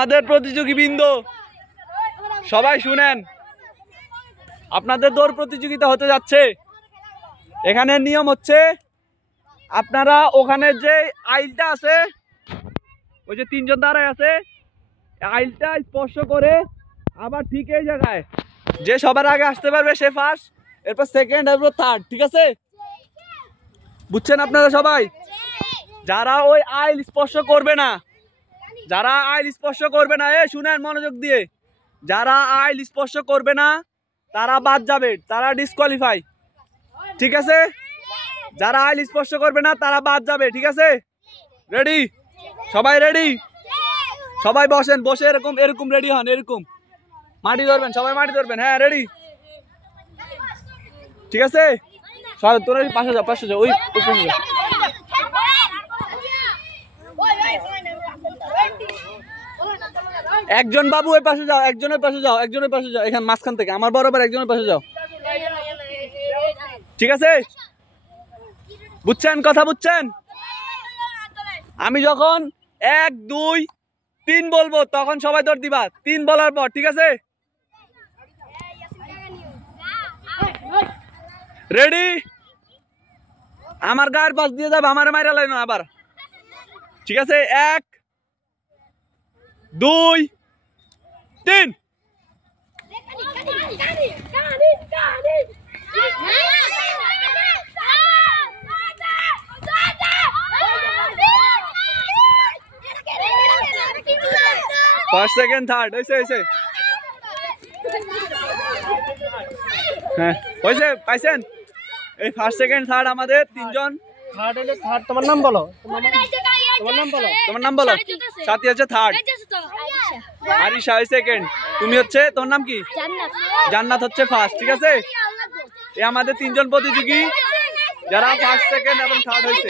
আমাদের প্রতিযোগীবৃন্দ সবাই শুনেন, আপনাদের দৌড় প্রতিযোগিতা হতে যাচ্ছে। এখানে নিয়ম হচ্ছে আপনারা ওখানে যে আইলটা আছে, ওই যে তিনজন দাঁড়ায় আছে, আইলটা স্পর্শ করে আবার ঠিক এই জায়গায় যে সবার আগে আসতে পারবে সে ফার্স্ট, এরপর সেকেন্ড, এরপর থার্ড। ঠিক আছে, বুঝছেন আপনারা সবাই? যারা ওই আইল স্পর্শ করবে না, যারা আইল স্পর্শ করবে না, শুনেন মনোযোগ দিয়ে, যারা আইল স্পর্শ করবে না তারা বাদ যাবে, তারা ডিসকোয়ালিফাই। ঠিক আছে, যারা আইল স্পর্শ করবে না তারা বাদ যাবে। ঠিক আছে, রেডি? সবাই রেডি? সবাই বসেন, বসে এরকম এরকম রেডি হন, এরকম মাটি ধরবেন, সবাই মাটি ধরবেন। হ্যাঁ, রেডি? ঠিক আছে, তোরা পাশে যাও, পাশে যাও, ওই পাশে যাও। একজন বাবু ওই পাশে যাও, একজনের পাশে যাও, একজনের পাশে যাও, এখানে মাঝখান থেকে আমার বরাবর একজনের পাশে যাও। ঠিক আছে, বুঝছেন? কথা বুঝছেন? আমি যখন 1 2 3 বলবো তখন সবাই দৌড় দিবা, 3 বলার পর। ঠিক আছে, রেডি? আমার গায়ের পাশ দিয়ে যাবে, আমার মাইরা লাইনো আবার। ঠিক আছে, 1 2 3। ফার্স্ট, সেকেন্ড, থার্ড হয়েছে, হয়েছে। হ্যাঁ, হয়েছে, পাইছেন? এই ফার্স্ট, সেকেন্ড, থার্ড আমাদের তিনজন। থার্ড হলো থার্ড। তোমার নাম বলো, তোমার নাম বলো, তোমার নাম বলো। সাথী হচ্ছে থার্ড, আরিশা সেকেন্ড, তুমি হচ্ছে, তোমার নাম কি? জান্নাত হচ্ছে ফার্স্ট। ঠিক আছে, এই আমাদের তিনজন প্রতিযোগী যারা ফার্স্ট, সেকেন্ড এবং থার্ড হয়েছে।